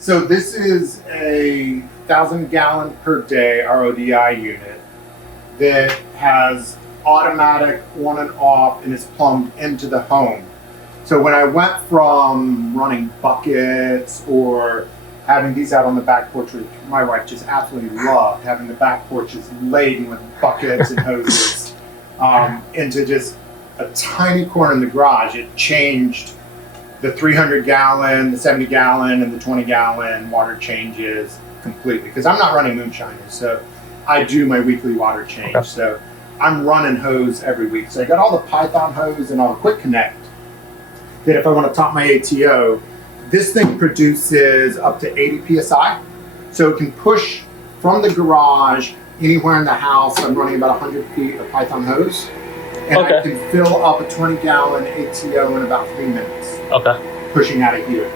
So this is a 1,000-gallon per day RODI unit that has automatic on and off and is plumbed into the home. So when I went from running buckets or having these out on the back porch, which my wife just absolutely loved, having the back porches laden with buckets and hoses, into just a tiny corner in the garage, it changed the 300-gallon, the 70-gallon, and the 20-gallon water changes completely. Because I'm not running moonshiners, so I do my weekly water change. Okay. So I'm running hose every week. So I got all the Python hose and all the Quick Connect that if I want to top my ATO, this thing produces up to 80 PSI. So it can push from the garage anywhere in the house. I'm running about 100 feet of Python hose. And okay. I can fill up a 20-gallon ATO in about 3 minutes. Okay. Pushing out of here.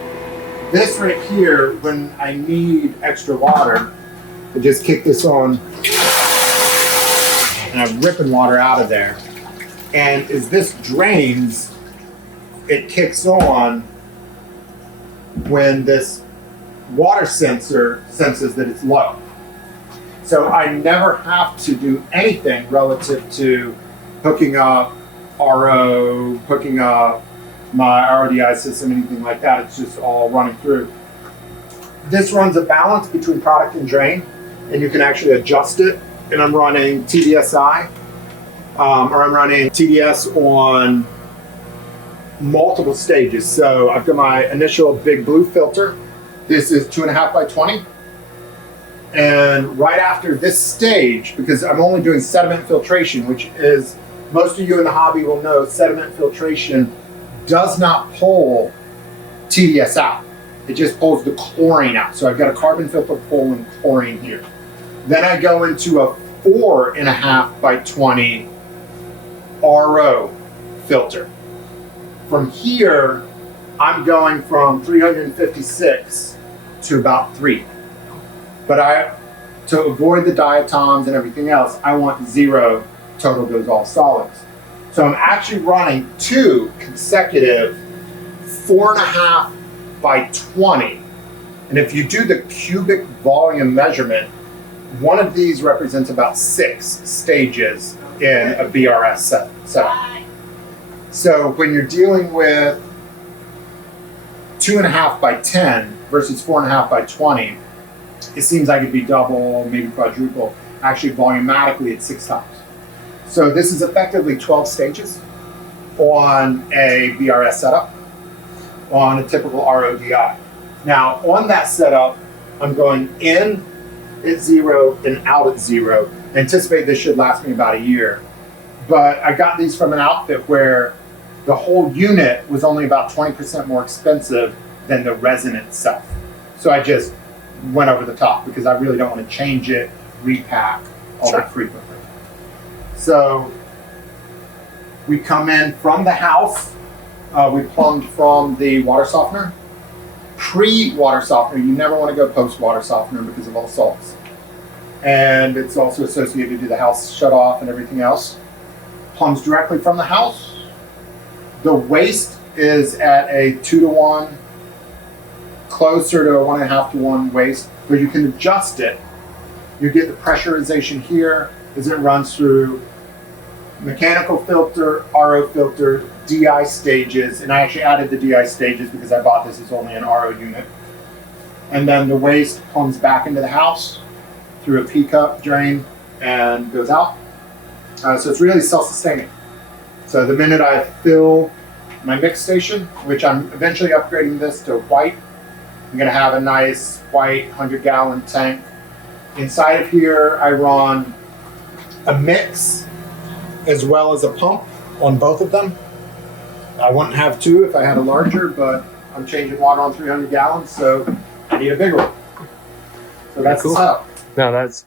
This right here, when I need extra water, I just kick this on and I'm ripping water out of there. And as this drains, it kicks on when this water sensor senses that it's low. So I never have to do anything relative to hooking up RO, hooking up my RODI system, anything like that. It's just all running through. This runs a balance between product and drain, and you can actually adjust it. And I'm running TDSI, or I'm running TDS on multiple stages. So I've got my initial big blue filter. This is 2.5 by 20. And right after this stage, because I'm only doing sediment filtration, which is, most of you in the hobby will know, sediment filtration does not pull TDS out. It just pulls the chlorine out. So I've got a carbon filter pulling chlorine here. Then I go into a 4.5 by 20 RO filter. From here, I'm going from 356 to about 3. But to avoid the diatoms and everything else, I want 0 total goes all solids. So I'm actually running 2 consecutive 4.5 by 20. And if you do the cubic volume measurement, one of these represents about 6 stages in a BRS setup. So when you're dealing with 2.5 by 10 versus 4.5 by 20, it seems like it'd be double, maybe quadruple. Actually, volumetrically, it's 6 times. So this is effectively 12 stages on a BRS setup, on a typical RODI. Now, on that setup, I'm going in at 0 and out at 0. I anticipate this should last me about a year. But I got these from an outfit where the whole unit was only about 20% more expensive than the resin itself. So I just went over the top because I really don't want to change it, repack all that frequently. So we come in from the house. We plumbed from the water softener. Pre-water softener, you never want to go post-water softener because of all salts. And it's also associated to the house shut off and everything else. Plumbs directly from the house. The waste is at a 2-to-1, closer to a 1.5-to-1 waste, but you can adjust it. You get the pressurization here as it runs through mechanical filter, RO filter, DI stages, and I actually added the DI stages because I bought this as only an RO unit. And then the waste comes back into the house through a P-cup drain and goes out. So it's really self-sustaining. So the minute I fill my mix station, which I'm eventually upgrading this to white, I'm gonna have a nice white 100-gallon tank. Inside of here, I run a mix as well as a pump on both of them. I wouldn't have 2 if I had a larger, but I'm changing water on 300 gallons, so I need a bigger one. So that's cool. The setup. No, that's